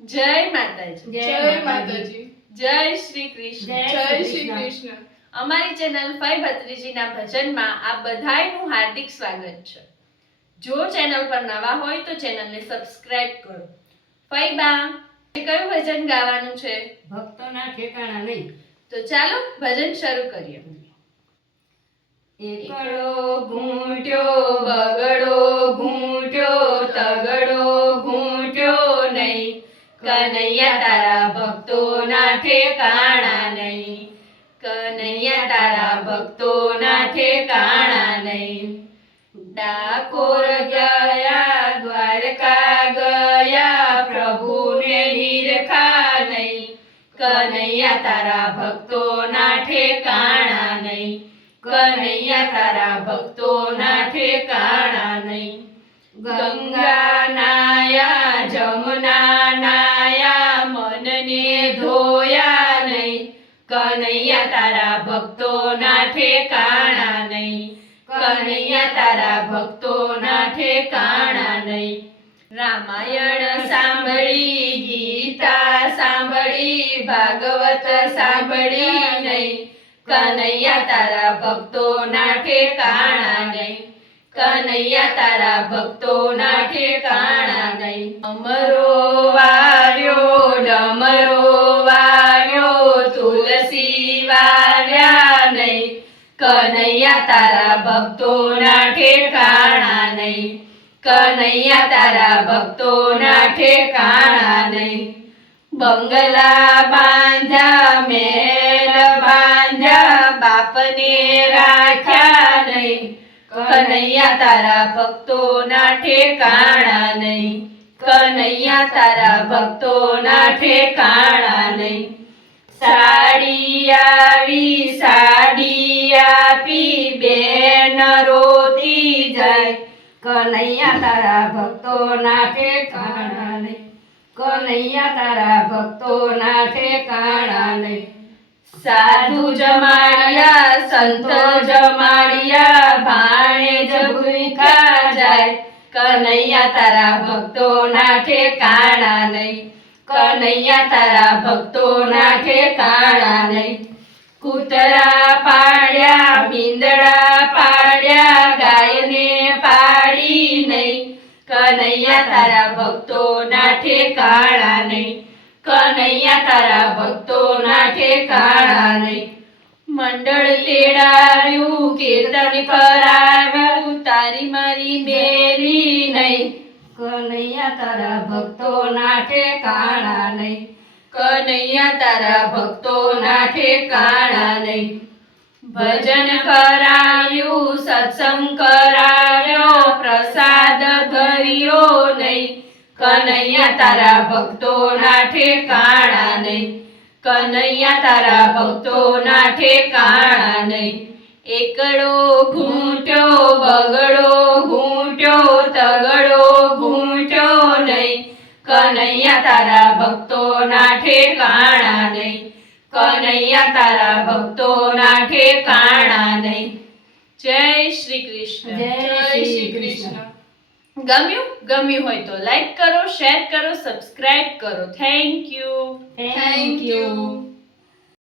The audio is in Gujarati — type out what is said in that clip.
જય માતાજી. જય માતાજી. જય શ્રી કૃષ્ણ. જય શ્રી કૃષ્ણ. અમારી ચેનલ ફાઈ ભત્રીજીના ભજનમાં આપ બધાયનું હાર્દિક સ્વાગત છે. જો ચેનલ પર નવા હોય તો ચેનલને સબસ્ક્રાઇબ કરો. ફાઈબા, કયું ભજન ગાવાનું છે? ભક્તોના ઠેકાણા નહીં. તો ચાલો ભજન શરૂ કરીએ. એકડો ઘૂંટ્યો બગડો ઘૂંટ્યો તગડો ઘૂંટ્યો નહીં, કનૈયા તારા ભક્તોના ઠેકાણા નહીં, કનૈયા તારા ભક્તોના ઠેકાણા નહીં. ડાકોર ગયા દ્વારકા ગયા પ્રભુને નિરખા નહીં, કનૈયા તારા ભક્તોના ઠેકાણા નહીં, કનૈયા તારા ભક્તોના ઠેકાણા નહીં. ગંગા નાયા જમુના નાયા મનને ધોયા નહીં, કનૈયા તારા ભક્તોના ઠેકાણા નહીં, કનૈયા તારા ભક્તોના ઠેકાણા નહીં. રામાયણ સાંભળી ગીતા સાંભળી ભાગવત સાંભળી નહીં, કનૈયા તારા ભક્તોના ઠેકાણા નહીં, કનૈયા તારા ભક્તોના ઠેકાણા નહીં. અમરો વાર્યો ડમરો વાર્યો તુલસી વાર્યા નહીં, કનૈયા તારા ભક્તોના ઠેકાણા નહીં, કનૈયા તારા ભક્તોના ઠેકાણા નહીં. બંગલા બાંધ્યા મહેલ બાંધ્યા બાપને રાખ્યા નહીં, કનૈયા તારા ભક્તોના ઠેકાણા નહીં, કનૈયા તારા ભક્તોના ઠેકાણા નહીં. સાડી આવી સાડી આપી બેન રોતી જાય, કનૈયા તારા ભક્તોના ઠેકાણા નહીં, કનૈયા તારા ભક્તોના ઠેકાણા નહીં. સાધુ જમાડિયા સંત જમાડિયા ભાણે જ ભૂખ્યા જાય, કનૈયા તારા ભક્તોના ઠેકાણા નહીં, કનૈયા તારા ભક્તોના ઠેકાણા નહીં. કૂતરા પાડ્યા મીંદડા પાડ્યા ગાયને પાડી નહીં, કનૈયા તારા ભક્તોના ઠેકાણા નહીં, કનૈયા તારા ભક્તોના ઠેકાણા નહીં. મંડળ તેડાવ્યું કીર્તન કરાવ્યું તારી મારી બેરી નહીં, કનૈયા તારા ભક્તોના ઠેકાણા નહીં, કનૈયા તારા ભક્તોના ઠેકાણા નહીં. ભજન કરાવ્યું સત્સંગ કરાવ્યો પ્રસાદ ધર્યો નહીં, કનૈયા તારા ભક્તોના ઠેકાણા નહીં, કનૈયા તારા ભક્તોના ઠેકાણા નહીં. એકડો ઘૂંટ્યો બગડો ઘૂંટ્યો તગડો ઘૂંટ્યો નહીં, કનૈયા તારા ભક્તોના ઠેકાણા નહીં, કનૈયા તારા ભક્તોના ઠેકાણા નહીં. જય શ્રી કૃષ્ણ. જય શ્રી કૃષ્ણ. ગમ્યું હોય તો લાઈક કરો, શેર કરો, સબસ્ક્રાઇબ કરો. Thank you. Thank you.